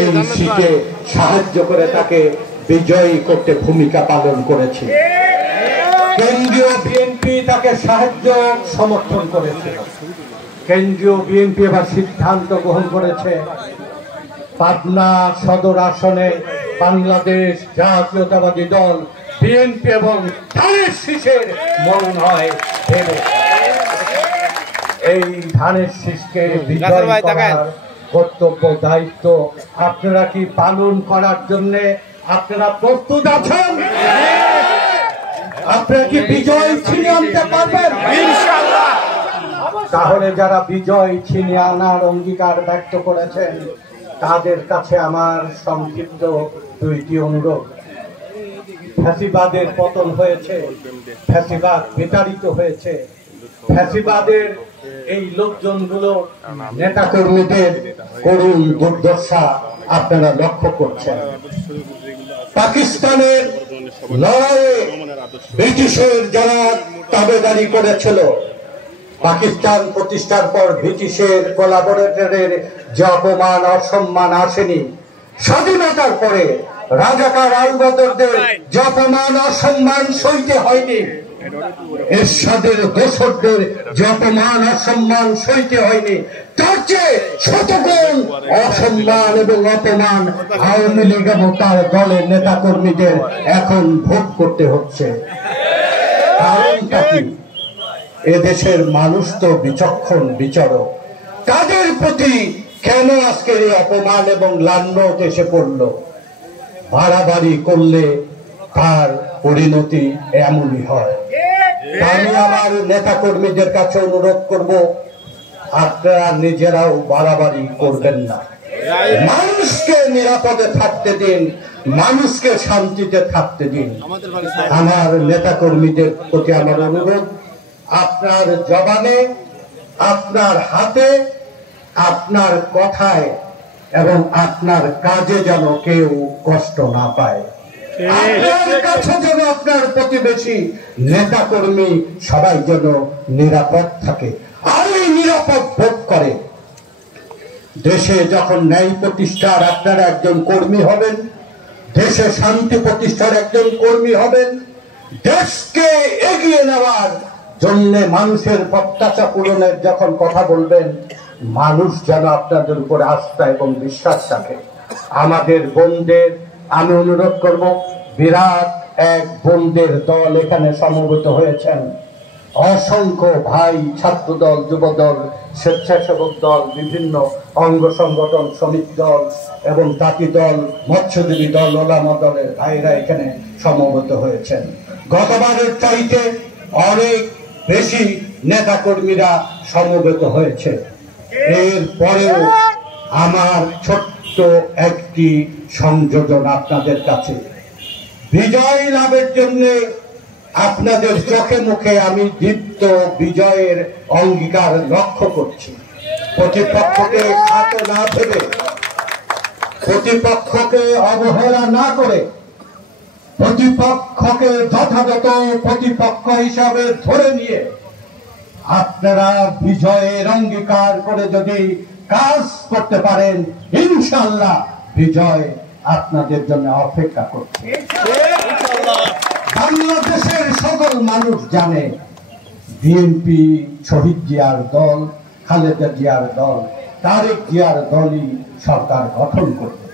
এই সিটে সাহায্য করে তাকে বিজয়ী করতে ভূমিকা পালন করেছে। কেন্দ্রীয় বিএনপি তাকে সাহায্য সমর্থন করেছে। কেন্দ্রীয় বিএনপি এবার সিদ্ধান্ত গ্রহণ করেছে পাবনা সদর আসনে বাংলাদেশ জাতীয়তাবাদী দল বিএনপি এবং ধানের শীষের মনোনয়ন দেবে। এই ধানের শীষকে বিজয়ী করার কর্তব্য দায়িত্ব আপনারা কি পালন করার জন্য আপনারা প্রস্তুত আছেন? আপনারা কি বিজয় ছিনিয়ে আনতে পারবেন? ইনশাআল্লাহ। তাহলে যারা বিজয় ছিনিয়ে আনার অঙ্গীকার ব্যক্ত করেছেন তাদের কাছে আমার সংক্ষিপ্ত দুইটি অনুরোধ। ফ্যাসিবাদের পতন হয়েছে, ফ্যাসিবাদ বিতাড়িত হয়েছে। ফ্যাসিবাদের এই লোকজনগুলো নেতাকর্মীদের করুণ দুর্দশা আপনারা লক্ষ্য করছেন। পাকিস্তানের লড়াইয়ে ব্রিটিশের যারা তাবেদারি করেছিল, পাকিস্তান প্রতিষ্ঠার পর ব্রিটিশের কোলাবোরেটরের যে অপমান অসম্মান আসেনি, স্বাধীনতার পরে রাজাকার আলবদরদের যে অপমান অসম্মান সইতে হয়নি, এরশাদের দোসরদের যে অপমান অসম্মান সইতে হয়নি, তার চেয়ে শতগুণ অসম্মান এবং অপমান আওয়ামী লীগ এবং তার দলের নেতা কর্মীদের এখন ভোগ করতে হচ্ছে। কারণটা কি? এদেশের মানুষ তো বিচক্ষণ বিচারক, তাদের প্রতি কেন আজকের এই অপমান এবং লাঞ্ছনা এসে পড়ল? বাড়াবাড়ি করলে তার পরিণতি এমনই হয়। আমি আমার নেতা কর্মীদের কাছে অনুরোধ করব, আপনারা নিজেরাও বাড়াবাড়ি করবেন না। মানুষকে নিরাপদে থাকতে দিন, মানুষকে শান্তিতে থাকতে দিন। আমার নেতা কর্মীদের প্রতি আমার অনুরোধ, আপনার জবানে, আপনার হাতে, আপনার কথায় এবং আপনার কাজে যেন কেউ কষ্ট না পায়। আপনার কাছে যেন আপনার প্রতিবেশী, নেতা কর্মী সবাই যেন নিরাপদ থাকে আর এই নিরাপদ বোধ করে। দেশে যখন ন্যায় প্রতিষ্ঠার আপনারা একজন কর্মী হবেন, দেশে শান্তি প্রতিষ্ঠার একজন কর্মী হবেন, দেশকে এগিয়ে নেওয়ার জন্য মানুষের প্রত্যাশা পূরণের যখন কথা বলবেন, মানুষ যেন আপনাদের উপরে আস্থা এবং বিশ্বাস রাখে। আমাদের বোনদের আমি অনুরোধ করব, বিরাট এক বোনদের দল এখানে সমবেত হয়েছেন। অসংখ্য ভাই, ছাত্র দল, যুব দল, স্বেচ্ছাসেবক দল, বিভিন্ন অঙ্গ সংগঠন, শ্রমিক দল এবং তাঁতি দল, মৎস্যজীবী দল, ওলামা দলের ভাইরা এখানে সমবেত হয়েছেন। গতবারের চাইতে অনেক বেশি নেতা কর্মীরা সমবেত হয়েছে। এর পরেও আমার ছোট্ট একটি সংযোজন আপনাদের কাছে, বিজয় লাভের জন্য আপনাদের চোখে মুখে আমি দীপ্ত বিজয়ের অঙ্গীকার লক্ষ্য করছি। প্রতিপক্ষকে খাত না ভেবে, প্রতিপক্ষকে অবহেলা না করে, প্রতিপক্ষকে যথাযথ প্রতিপক্ষ হিসাবে ধরে নিয়ে আপনারা বিজয়ের অঙ্গীকার করে যদি কাজ করতে পারেন, ইনশাআল্লাহ বিজয় আপনাদের জন্য অপেক্ষা করছে। বাংলাদেশের সকল মানুষ জানে বিএনপি শহীদ জিয়ার দল, খালেদা জিয়ার দল, তারেক জিয়ার দলই সরকার গঠন করবে।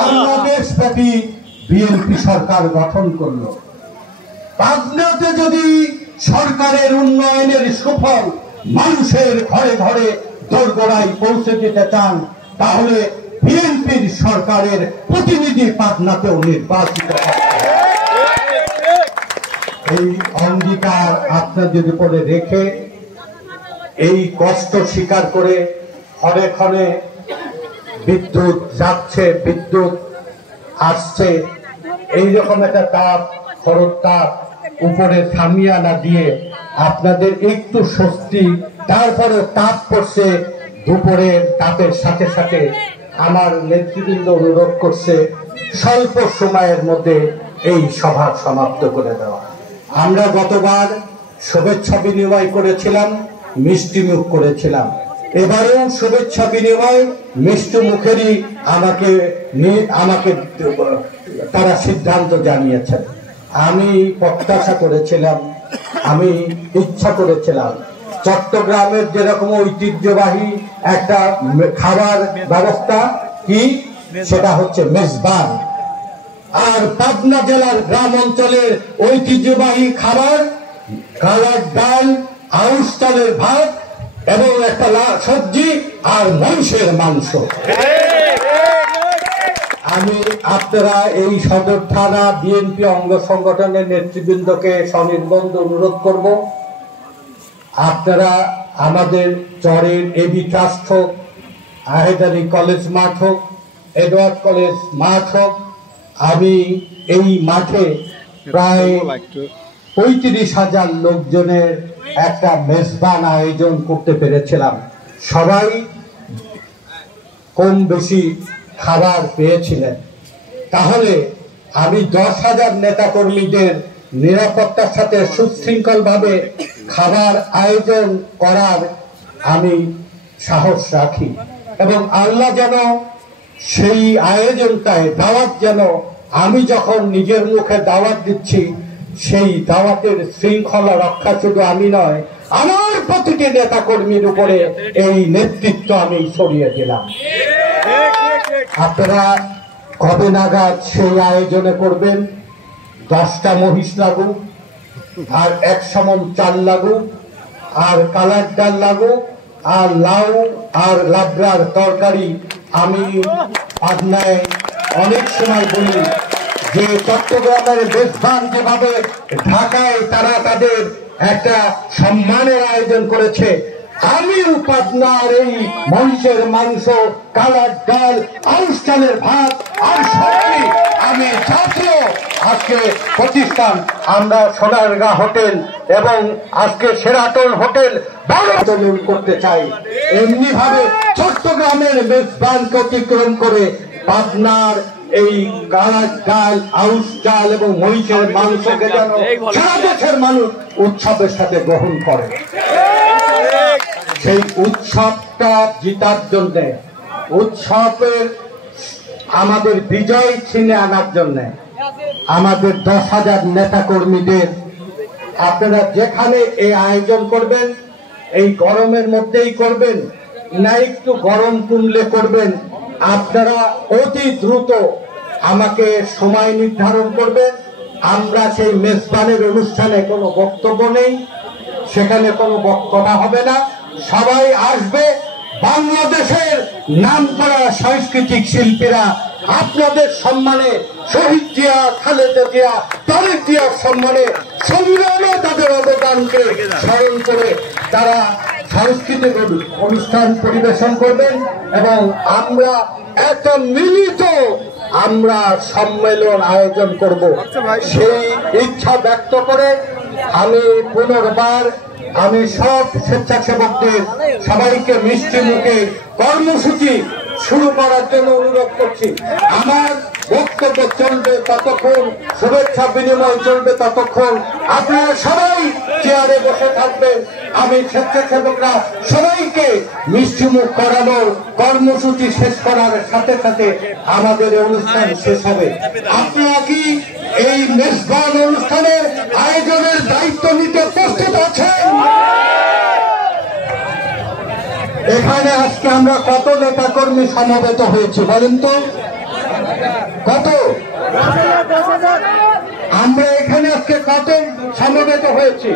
বাংলাদেশ ব্যাপী বিএনপি সরকার গঠন করলো। পাবনাতে যদি সরকারের উন্নয়নের সুফল মানুষের ঘরে ঘরে দোরগোড়ায় পৌঁছে দিতে চান, তাহলে বিএনপির সরকারের প্রতিনিধি পাবনাতেও নির্বাচিত হবে। এই অঙ্গীকার আপনাদের উপরে রেখে, এই কষ্ট স্বীকার করে, ক্ষণে ক্ষণে বিদ্যুৎ যাচ্ছে, বিদ্যুৎ আসছে, এইরকম একটা তাপ, খরচ তাপ উপরে থামিয়া না দিয়ে আপনাদের একটু স্বস্তি, তারপরে তাপ পড়ছে, দুপুরের তাপের সাথে সাথে আমার নেতৃবৃন্দ অনুরোধ করছে স্বল্প সময়ের মধ্যে এই সভা সমাপ্ত করে দেওয়া। আমরা গতবার শুভেচ্ছা বিনিময় করেছিলাম, মিষ্টি মুখ করেছিলাম, এবারেও শুভেচ্ছা বিনিময় মিষ্টি মুখেরই আমাকে তারা সিদ্ধান্ত জানিয়েছেন। আমি প্রত্যাশা করেছিলাম, আমি ইচ্ছা করেছিলাম চট্টগ্রামের যেরকম ঐতিহ্যবাহী একটা খাবার ব্যবস্থা কি, সেটা হচ্ছে মেজবান। আর পাবনা জেলার গ্রাম অঞ্চলের ঐতিহ্যবাহী খাবার কালার ডাল, আউশ চালের ভাত এবং একটা সবজি আর মহিষের মাংস। আমি আপনারা এই সদর থানা বিএনপি অঙ্গ সংগঠনের নেতৃবৃন্দকে সনির্বন্ধ অনুরোধ করব, আপনারা আমাদের চরের এবি ট্রাস্ট হোক, আহেদারি কলেজ মাঠ হোক, এডওয়ার্ড কলেজ মাঠ হোক, আমি এই মাঠে প্রায় 35,000 লোকজনের একটা মেজবান আয়োজন করতে পেরেছিলাম। সবাই কম বেশি খাবার পেয়েছিলেন। তাহলে আমি 10,000 নেতা কর্মীদের নিরাপত্তার সাথে সুশৃঙ্খলভাবে খাবার আয়োজন করার আমি সাহস রাখি, এবং আল্লাহ যেন সেই আয়োজনটায় দাওয়াত, যেন আমি যখন নিজের মুখে দাওয়াত দিচ্ছি সেই দাওয়াতের শৃঙ্খলা রক্ষা শুধু আমি নয়, আমার প্রতিটি নেতা কর্মীর উপরে এই নেতৃত্ব আমি ছড়িয়ে দিলাম। আপনারা কবে নাগাদ সেই আয়োজনে করবেন? 10টা মহিষ লাগুক, আর 1 সমন চাল লাগুক, আর কালার ডাল লাগুক, আর লাউ আর লাবড়ার তরকারি। আমি পাবনায় অনেক সময় বলি যে চট্টগ্রামের মেজবান যেভাবে ঢাকায় তারা তাদের একটা সম্মানের আয়োজন করেছে, আমিও পাবনার এই মহিষের মাংস, কালার ডাল, আউশ চালের ভাত আর সবজি আমি জাতীয় আজকে প্রতিষ্ঠান আমরা সোনারগাঁ হোটেল এবং আজকে সেরাটন হোটেল বাস্তবায়ন করতে চাই। এমনি ভাবে চট্টগ্রামের মেজবানকে অতিক্রম করে পাবনার এই কালার ডাল, আউশ চাল এবং মহিষের মাংসকে যেন সারা দেশের মানুষ উৎসবের সাথে গ্রহণ করে। সেই উৎসবটা জিতার জন্য, উৎসবের আমাদের বিজয় ছিনে আনার জন্য আমাদের 10,000 নেতা কর্মীদের আপনারা যেখানে এই আয়োজন করবেন, এই গরমের মধ্যেই করবেন না একটু গরম কমলে করবেন, আপনারা অতি দ্রুত আমাকে সময় নির্ধারণ করবেন। আমরা সেই মেজবানের অনুষ্ঠানে কোনো বক্তব্য নেই, সেখানে কোনো বক্তব্য হবে না, সবাই আসবে। বাংলাদেশের নামকরা সাংস্কৃতিক শিল্পীরা আপনাদের সম্মানে, শহীদ জিয়া, খালেদা জিয়া, তারেক জিয়ার সম্মানে সংগ্রামে তাদের অবদানকে স্মরণ করে তারা সাংস্কৃতিক অনুষ্ঠান পরিবেশন করবেন, এবং আমরা একটা মিলিত আমরা সম্মেলন আয়োজন করব। সেই ইচ্ছা ব্যক্ত করে আমি পুনর্বার আমি সব স্বেচ্ছাসেবকদের সবাইকে মিষ্টি মুখে কর্মসূচি শুরু করার জন্য অনুরোধ করছি। আমার বক্তব্য চলবে ততক্ষণ, শুভেচ্ছা বিনিময় চলবে ততক্ষণ, আপনারা সবাই চেয়ারে বসে থাকবেন। আমি স্বেচ্ছাসেবকরা সবাইকে মিষ্টিমুখ করানোর কর্মসূচি শেষ করার সাথে সাথে আমাদের অনুষ্ঠান শেষ হবে। আপনারা কি এই মেজবান অনুষ্ঠানের আয়োজনের দায়িত্ব নিতে প্রস্তুত আছেন? এখানে আজকে আমরা কত নেতা কর্মী সমবেত হয়েছি বলেন তো? কত? আমরা এখানে আজকে কত সমবেত হয়েছি?